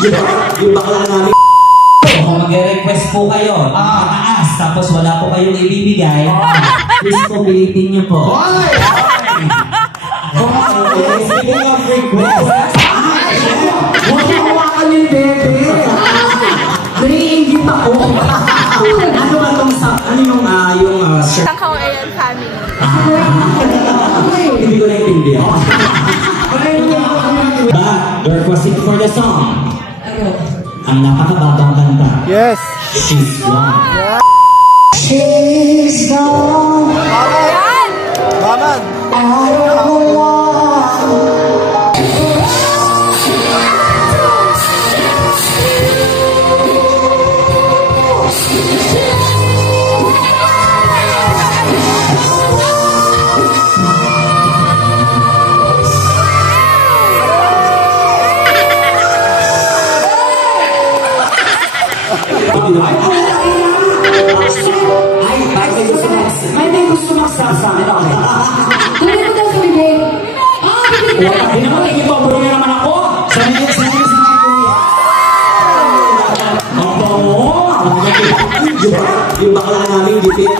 Yung bakla namin. Kung mag-request po kayo, pataas, tapos wala po kayong ibibigay, please po pilitin niyo po. Speaking of request, huwag mo hawakan yung bebe. Naiingit ako. Ano ba itong ano yung Kakawayan family. Hindi ko naintindihan. But we're requesting for the song. Ang napakababang kanta. Yes. She's gone. Yeah. She's gone. Baman. May gusto maksak sa akin. Tuloy mo daw sa bibig. Bibig Wala din naman, ikipobre na naman ako. Sanay sa akin. Ang bango. Yung bakla namin, gipit.